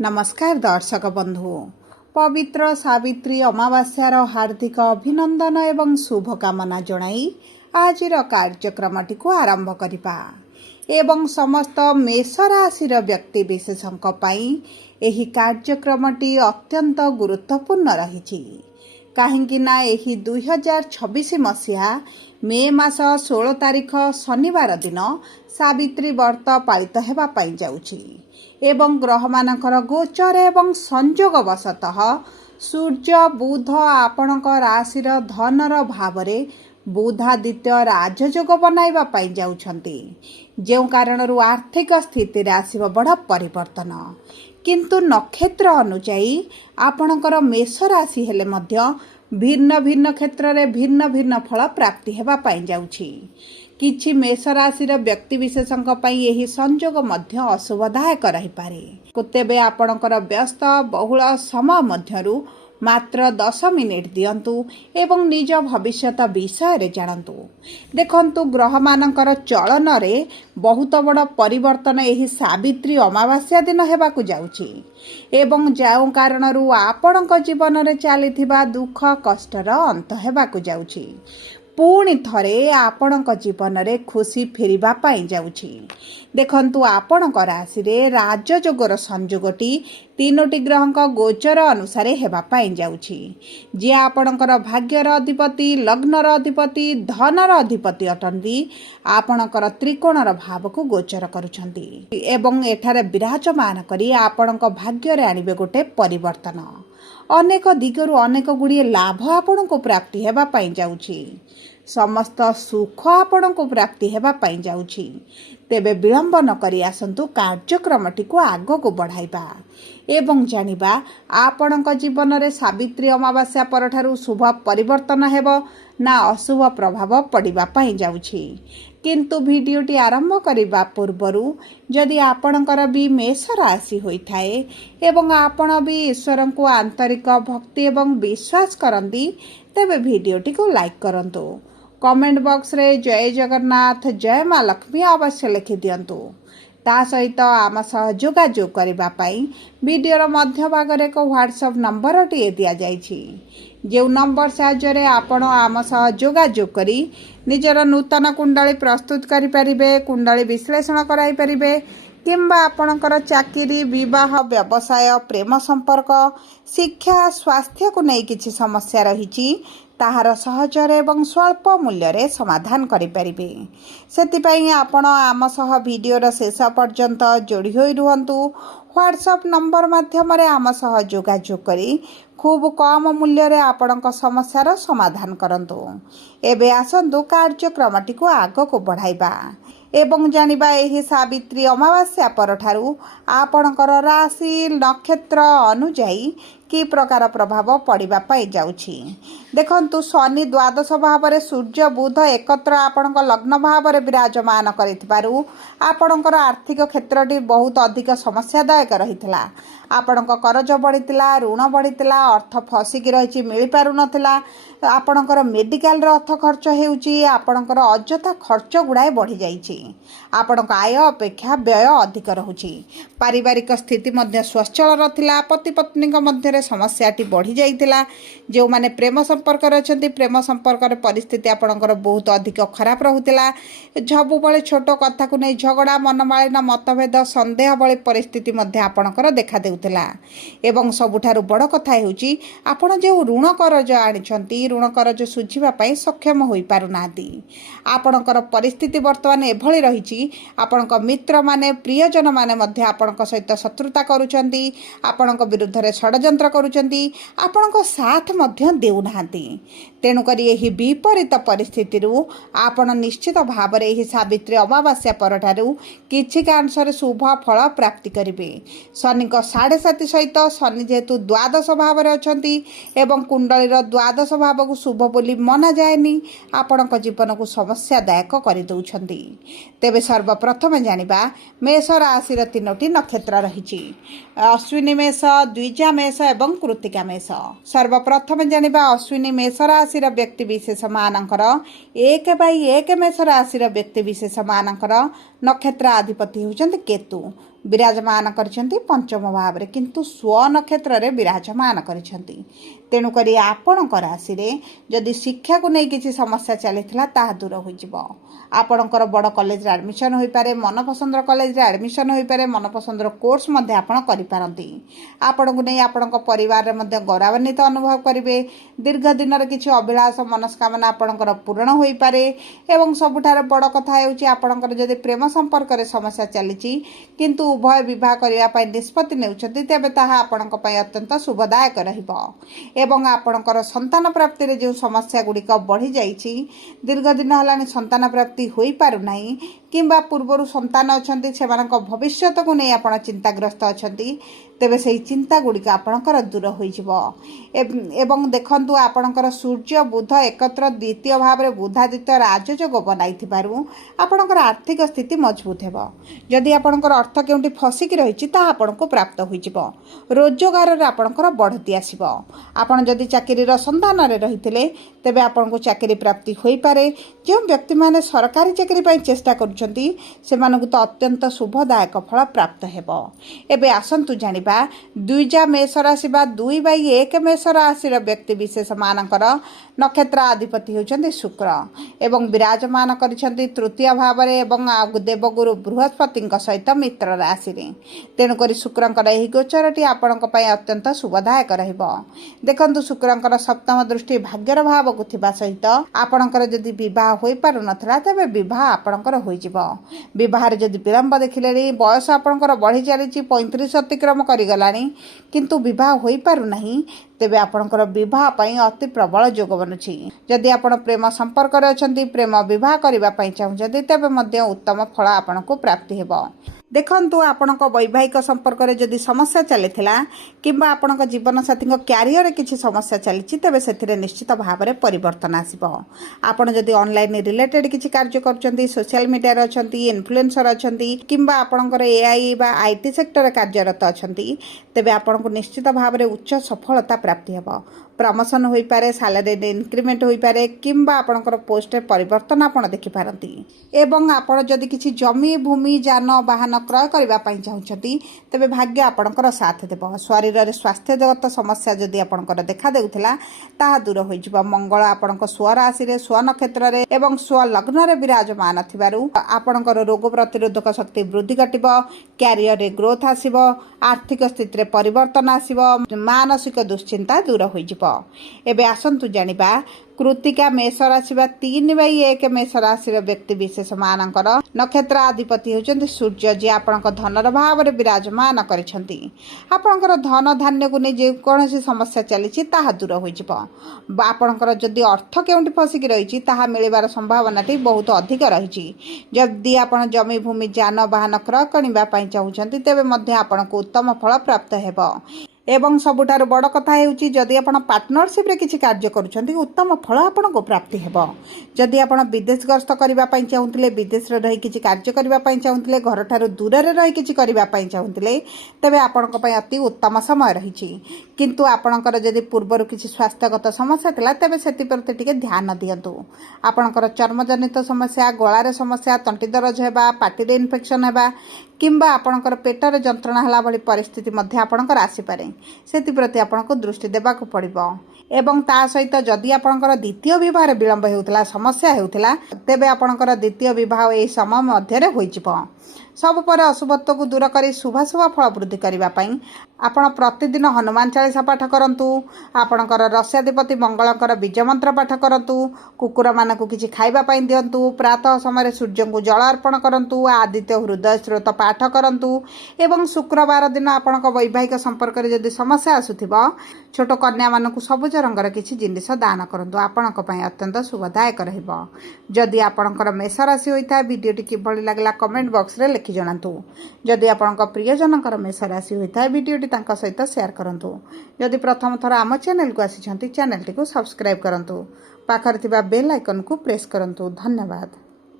नमस्कार दर्शक बंधु पवित्र सावित्री अमावास्यार हार्दिक अभिनंदन एवं शुभकामना जणाई आजिर कार्यक्रमटी को आरंभ करिबा एवं समस्त मेष राशि व्यक्ति विशेषक पई एही कार्यक्रमटी अत्यंत गुरुत्वपूर्ण रहिछि काहेकि ना एही 2026 मसीहा मे मास 16 तारिख शनिवार दिन सावित्री व्रत पालित हेबा पई जाउछि एवं ग्रह मानकर गोचर एवं संयोग वशतः सूर्य बुध आपणक राशिर धनर भावरे बुधादित्य राजयोग बनाइबा पाई जाउछंती जो कारणरू आर्थिक स्थिति आसिब बड़ परिवर्तन किंतु नक्षत्र अनुसायी आपणकर मेष राशि हेले मध्य भिन्न भिन्न क्षेत्र रे भिन्न भिन्न फल प्राप्ति हेबा पाई जाउछि किछि मेष राशि व्यक्ति विशेषक पई एही संयोग मध्य अशुभदायक रही पारे तेबे आपणकर व्यस्त बहुल समय मध्यरु मात्र 10 मिनिट दियंतु एवं निज भविष्यत विषय रे जानतु देखंतु ग्रह मानकर चलन रे बहुत बड़ परिवर्तन एही सावित्री अमावास्या दिन हेबाकु जाउछि एवं जाउ कारणरू आपणक जीवन रे चलीथिबा दुख कष्टर अंत हेबाकु जाउछि पुणी थरे आपणक जीवन रे खुशी फेरिबा पाई जाउछि देखंतु आपणक राशि रे राजयोगर संयोगटी तीनोटी ग्रहक गोचर अनुसार हेबा पाई जाउछि जे आपणकर भाग्यर अधिपति लग्नर अधिपति धनर अधिपति अटंती आपणकर त्रिकोणर भाव को गोचर करुछंती एवं एठारे विराजमान करी आपणक भाग्य रे आनिबे गोटे परिवर्तन अनेक दिगरु अनेक गुड़िए लाभ आपण को प्राप्ति हेबा पाई जाउछि समस्त सुख आपण को प्राप्ति हेबा पाई जाउछि तेबे विलंब न करी आसंतु कार्यक्रमटी को आगो को बढ़ाइबा एवं जानिबा आपणक जीवन रे सावित्री अमावास्या परठारु शुभ परिवर्तन हेबो ना अशुभ प्रभाव पड़िबा पाई जाउछि किंतु भिडियोटी आरंभ करबा पूर्वरु जदि आपणकर भी मेष राशि होइथाए एवं आपण भी ईश्वर को आंतरिक भक्ति एवं विश्वास करंती तेबे भिडियोटी को लाइक करंतु कमेंट बॉक्स रे जय जगन्नाथ जय मां लक्ष्मी अवश्य लिखि दियंतु ता सहित आम सह जोगाजोग करबा पई वीडियोर मध्य भाग रे एक व्हाट्सएप नंबर टी दिया जाइछि जो नंबर साहाय्य आपण आम सह जोगाजोग करी निजर नूतन कुंडली प्रस्तुत करि परिबे कुंडली विश्लेषण कराई परिबे किंबा आपणकर चाकरी विवाह व्यवसाय प्रेम संपर्क शिक्षा स्वास्थ्य को नहीं किछि समस्या रहिछि ताहार सहजर एवं स्वल्प मूल्य रे समाधान करि परिबे सेतिपई आपण आम सह वीडियोर शेष पर्यंत जोड़ी होई रुहंतु व्हाट्सएप नंबर माध्यम रे आम सह जोगाजोग करी खूब कम मूल्य रे आपणक समस्यार समाधान करंतु एबे आसंतु कार्यक्रमटी को आगो को बढ़ाइबा एवं जानिबा एही सावित्री अमावास्या परठारु आपणकर राशि नक्षत्र अनुजाई कि प्रकार प्रभाव पड़िबा पाई जाउछि देखंतु शनि द्वादश भाव रे सूर्य बुध एकत्र आपणक लग्न भाव रे विराजमान करितबारु आपणकर आर्थिक क्षेत्रटी बहुत अधिक समस्यादायक रहितला आपणक करज बढ़ितला ऋण बढ़ितला अर्थ फसिकी रहिछि मिलि पारु नथिला आपणकर मेडिकल रो अर्थ खर्च हेउछि आपणकर अजथा खर्च गुडाय बढ़ी जाइछि आपणक आय अपेक्षा व्यय अधिक रहुछि पारिवारिक स्थिति मध्य स्वच्छल रथिला पति पत्नी मध्य समस्याटी बढ़ी जाइतिला जो माने प्रेम संपर्क रचंती प्रेम संपर्क परिस्थिति आपणकर बहुत अधिक खराब रहुतिला झबु बळे छोट कथा को नै झगड़ा मनमालिन मतभेद संदेह बळे परिस्थिति मध्य आपणकर देखा देउतिला एवं सबुठारु बड़ कथा हेउची आपण जे ऋण करज आनिछंती ऋण करज सुझिबा पई सक्षम होई पारु नादी आपणकर परिस्थिति वर्तमान एभଳି रहिछि आपणक मित्र माने प्रियजन माने मध्य आपणक सहित शत्रुता करूछंती आपणक विरुद्ध रे षडयंत्र करूछंती आपणक साथ मध्य देउनाहांती तेणु करी एही विपरीत परिस्थिति रु आपण निश्चित भाव रे एही सावित्री अमावास्या परठारु किछि कांशरे शुभ फल प्राप्ति करिवे शनि को 7.5 सहित शनि जेतु द्वादश भाव रे अछंती एवं कुंडली रो द्वादश भाव को शुभ बोली मना जायनी आपणक जीवन को समस्यादायक करि दउछंती तेबे सर्वप्रथम जानिबा मेष राशि रो तीनोटी नक्षत्र रहिछि अश्विनी मेष द्विजा मेष एवं कृत्तिका मेष सर्वप्रथम जानिबा अश्विनी मेष राशि रो व्यक्ति विशेष मानकर 1/1 मेष राशि रो व्यक्ति विशेष मानकर नक्षत्र अधिपति होउछंती केतु विराजमान करछन्ति पंचम भाव रे किंतु स्व नक्षत्र रे विराजमान करछन्ति। तेणुकरी आपणक राशि रे जदि शिक्षा को नहीं किसी समस्या चलीथिला ताहा दूर होई जिवो। आपणकर बड़ कॉलेज रे एडमिशन होई पारे, मनपसंदर कॉलेज रे एडमिशन होई पारे, मनपसंदर कोर्स मध्ये आपण करि पारंती। आपणकु नहीं आपणक परिवार रे मध्ये गौरवान्वित अनुभव करिवे। दीर्घ दिन रे किछि अभिलाष मनस्कामना आपणकर पूर्ण होई पारे। एवं सबुठार बड़ कथा हेउची आपणकर जदि प्रेम संपर्क रे समस्या चलीची किंतु उभय विवाह करिया पय निष्पत्ति नेउछथि तेबे ताहा आपणक पय अत्यंत शुभदायक रहिबो। एवं आपणकर संतान प्राप्ति रे जो समस्या गुड़िक बढ़ी जाइछि, दीर्घ दिन हलानी संतान प्राप्ति होई पारु नाही किंबा पूर्वरु संतान अछंती सेमानक भविष्यत को नै आपण चिंताग्रस्त अछंती, तेबे सेही चिंता गुड़िक आपणकर दूर होई जिवो। एवं देखंतु आपणकर सूर्य बुध एकत्र द्वितीय भाव रे बुधादित्य राजयोग बनाइथिबारु आपणकर आर्थिक स्थिति मजबूत हेबो। जदि आपणकर अर्थ केउंटी फसिकी रहिछि ता आपणको प्राप्त होई जिवो। रोजगार रे आपणकर बढ़ती आसीबो। आपण जदि चाकरी रो संधान रे रहिथिले तेबे आपणको चाकरी प्राप्ति होई पारे। जो व्यक्ति माने सरकारी चाकरी पय चेष्टा करूछंती सेमानकु तो अत्यंत शुभदायक फल प्राप्त हेबो। एबे आसंतु जानिबा द्विजा मेष राशि बा 2/1 मेष राशि रो व्यक्ति विशेष मानकर नक्षत्र अधिपति होचंती शुक्र एवं विराजमान करिसंती तृतीय भाव रे एवं देवगुरु बृहस्पति सहित मित्र राशि रे। तेणु करी शुक्रंकर एही गोचरटी आपणक पय अत्यंत शुभदायक रहिबो। देखंतु शुक्रंकर सप्तम दृष्टि भाग्यर भाव को थिबा सहित आपणकर जदि विवाह होई पारु नथला तेबे विवाह आपणकर होई जिवो। विवाह रे जदि विलंब देखिले बयस आपणकर बढ़ी चलीची 35 अतिक्रम करि गलानी किंतु विवाह होई पारु नाही तेबे आपणकर विवाह पई अति प्रबल जोग बनुछि। जदि आपण प्रेम संपर्क रे अछंती, प्रेम विवाह करिबा पई चाहुछंती तेबे मध्ये उत्तम फल आपणको प्राप्ति हेबो। देखंतु आपणक वैवाहिक संपर्क रे जदि समस्या चलीथिला किंबा आपणक जीवन साथी क्यारियर किछि समस्या चलीछि तेबे सेथिरे निश्चित भाव रे परिवर्तन आसीबो। आपण जदि ऑनलाइन रिलेटेड किछि कार्य करछंती, सोशल मीडिया रे अछंती, इन्फ्लुएंसर अछंती किंबा आपणकर एआई बा आईटी सेक्टर कार्यरत अछंती तेबे आपणको निश्चित भाव रे उच्च सफलता प्राप्ति हेबो। प्रमोशन होई पारे, सैलरी इंक्रीमेंट होई पारे किंबा आपणकर पोस्ट परिवर्तन आपण देखि पारंती। एवं आपण जदि किछि जमी भूमि जान वाहन क्रय करबा पई चाहुछंती तेबे भाग्य आपणकर साथ देबो। शरीर रे स्वास्थ्य जगत समस्या जदि आपणकर देखा देउथिला ताहा दूर होई जिवो। मंगल आपणक स्व राशि रे स्व नक्षत्र रे एवं स्व लग्न रे विराजमान थिबारु आपणकर रोग प्रतिरोधक शक्ति वृद्धि घटिबो, कैरियर रे ग्रोथ आसीबो, आर्थिक स्थिति रे परिवर्तन आसीबो, मानसिक दुश्चिंता दूर होई जिवो। एबे आसंतु जानिबा कृतिका मेष राशि बा 3/1 मेष राशि व्यक्ति विशेष मानकर नक्षत्र अधिपति होचंती सूर्य जे आपणक धनर भाव रे विराजमान करिसंती। आपणकर धन धान्य को नै जे कोनोसी समस्या चलीछि ताहा दूर होई जिवो। आपणकर जदि अर्थ केउंटी फसिकी रहिछि ताहा मिलिबार संभावनाटी बहुत अधिक रहिछि। जदि आपण जमी भूमि जान वाहन क्रय करिबा पई चाहुछंती तेबे मध्ये आपणको उत्तम फल प्राप्त हेबो। एवं सबुठार बड़ कथा हेउची जदि आपण पार्टनरशिप रे किछि कार्य करूछंती उत्तम फल आपणको प्राप्ति हेबो। जदि आपण विदेश गस्त करिबा पई चाहुतले, विदेश रे रही किछि कार्य करिबा पई चाहुतले, घर ठारो दूर रे रही किछि करिबा पई चाहुतले तबे आपणको पई अति उत्तम समय रहिछि। किंतु आपणकर जदि पूर्वरु किछि स्वास्थ्यगत समस्या थिला तबे सेति प्रति टिके ध्यान दियंतु। आपणकर चर्मजनित समस्या, गळारे समस्या, तंटी दरज हेबा, पाटी रे इन्फेक्शन हेबा किंबा आपणकर पेटर जंत्रणा हला भली परिस्थिति मध्ये आपणकर आसी पारे। सेति प्रति आपणको दृष्टि देबाकू पड़िबो। एवं ता सहित जदि आपणकर द्वितीय विवाह रे विलंब हेउतला, समस्या हेउतला तेबे आपणकर द्वितीय विवाह एई समय मध्ये रे होई जिवो। सब पर अशुभत्व को दूर करी शुभाशुभ फल वृद्धि करबा पई आपण प्रतिदिन हनुमान चालीसा पाठ करंतु। आपणकर रस्याधिपति मंगलकर बीज मंत्र पाठ करंतु। कुकुर मानकु किछि खाइबा पई दियंतु। प्रातः समय सूर्य को जल अर्पण करंतु। आदित्य हृदय स्रोत पाठ करंतु। एवं शुक्रवार दिन आपणक वैवाहिक संपर्क रे जदि समस्या आसुथिबो छोट कन्या मानकु सबुज रंगर किछि जिनिस दान करंतु। आपणक पई अत्यंत शुभदायक रहिबो। जदि आपणकर मेष राशि होइता वीडियोटी किभଳି लागला कमेंट बॉक्स रे लिखि जणांतु। जदि आपणक प्रियजनकर मेष राशि होइता वीडियोटी तांका सहित शेयर करंतु। जदि प्रथम थर आम चैनल को आसिछंती चैनल टी को सब्सक्राइब करंतु। पाखर थिबा बेल आइकन को प्रेस करंतु। धन्यवाद।